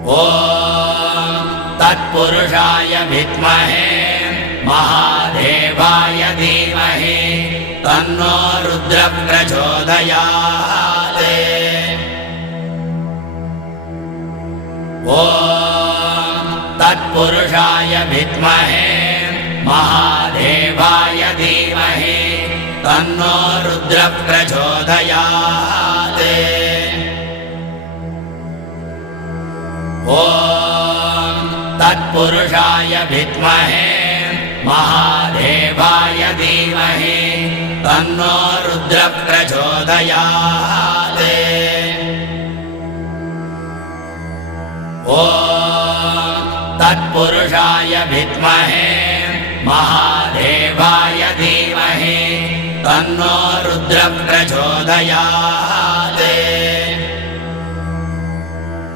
ॐ तत्पुरुषाय विद्महे महादेवाय धीमहि तन्नो रुद्रः प्रचोदयात्। ॐ तत्पुरुषाय विद्महे महादेवाय धीमहि तन्नो रुद्रः प्रचोदयात्। ॐ तत्पुरुषाय विद्महे महादेवाय धीमहि तन्नो रुद्रः प्रचोदयात्। ॐ तत्पुरुषाय विद्महे महादेवाय धीमहि तन्नो रुद्रः प्रचोदयात्।